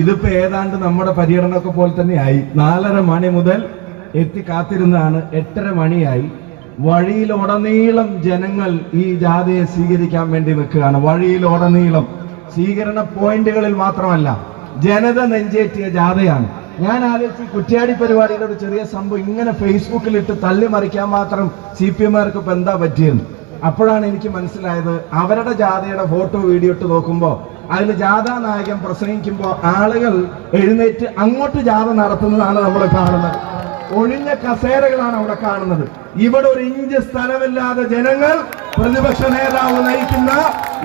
ഇതിപ്പോ ഏതാണ്ട് നമ്മുടെ പര്യടനമൊക്കെ പോലെ തന്നെയായി. 4:30 മണി മുതൽ എത്തി കാത്തിരുന്നാണ് 8:30 മണിയായി. വഴിയിലുടനീളം ജനങ്ങൾ ഈ ജാഥയെ സ്വീകരിക്കാൻ വേണ്ടി നിൽക്കുകയാണ്. വഴിയിലുടനീളം സ്വീകരണ പോയിന്റുകളിൽ മാത്രമല്ല, ജനത നെഞ്ചേറ്റിയ ജാഥയാണ്. ഞാൻ ആലോചിച്ച് കുറ്റ്യാടി പരിപാടിയുടെ ഒരു ചെറിയ സംഭവം ഇങ്ങനെ ഫേസ്ബുക്കിലിട്ട് തള്ളി മറിക്കാൻ മാത്രം CPM-കാർക്ക് ഇപ്പൊ എന്താ പറ്റിയെന്ന്. അപ്പോഴാണ് എനിക്ക് മനസ്സിലായത്, അവരുടെ ജാഥയുടെ ഫോട്ടോ വീഡിയോ ഇട്ട് നോക്കുമ്പോൾ അതിൽ ജാഥാ നായകൻ പ്രസംഗിക്കുമ്പോൾ ആളുകൾ എഴുന്നേറ്റ് അങ്ങോട്ട് ജാഥ നടത്തുന്നതാണ് നമ്മൾ കാണുന്നത്. ഒഴിഞ്ഞ കസേരകളാണ് അവിടെ കാണുന്നത്. ഇവിടെ ഒരു ഇഞ്ച് സ്ഥലമില്ലാതെ ജനങ്ങൾ പ്രതിപക്ഷ നേതാവ് നയിക്കുന്ന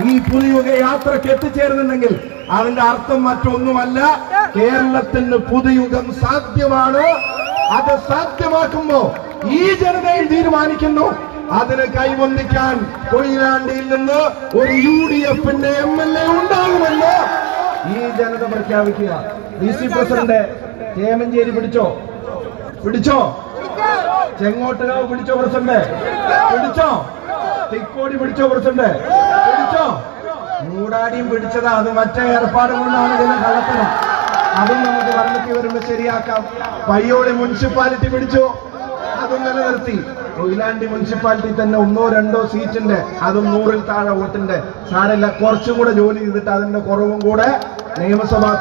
ഈ പുതുയുഗ യാത്രയ്ക്ക് എത്തിച്ചേരുന്നുണ്ടെങ്കിൽ അതിന്റെ അർത്ഥം മറ്റൊന്നുമല്ല, കേരളത്തിന് പുതുയുഗം സാധ്യമാണ്. അത് സാധ്യമാക്കുമ്പോ ഈ ജനതയിൽ തീരുമാനിക്കുന്നു, അതിന് കൈവന്നിക്കാൻ കൊയിലാണ്ടിയിൽ നിന്ന് ഒരു UDF-ന്റെ MLA ഉണ്ടാകുമെന്ന് ഈ ജനത പ്രഖ്യാപിക്കുക. DC പ്രസിഡന്റ് ചേമഞ്ചേരി പിടിച്ചോ, ചെങ്ങോട്ടുകാവ് പിടിച്ചോ, പ്രസിഡന്റ് പിടിച്ചോ, തിക്കോടി പിടിച്ചോ, പ്രസിഡന്റ് പിടിച്ചോ, മൂടാടിയും പിടിച്ചതാ. അത് മറ്റേ ഏർപ്പാട് കൊണ്ടാണ് ഇതിന് കള്ളത്തരം. അതും നമുക്ക് ഭരണത്തിൽ വരുമ്പോ ശരിയാക്കാം. പയ്യോളി മുനിസിപ്പാലിറ്റി പിടിച്ചു, അതും നിലനിർത്തി. കൊയിലാണ്ടി മുനിസിപ്പാലിറ്റി തന്നെ 1-2 സീറ്റിന്റെ, അതും 100-ൽ താഴെ വോട്ടിന്റെ സാരമില്ല, കുറച്ചും കൂടെ ജോലി ചെയ്തിട്ട് അതിന്റെ കുറവും കൂടെ നിയമസഭാ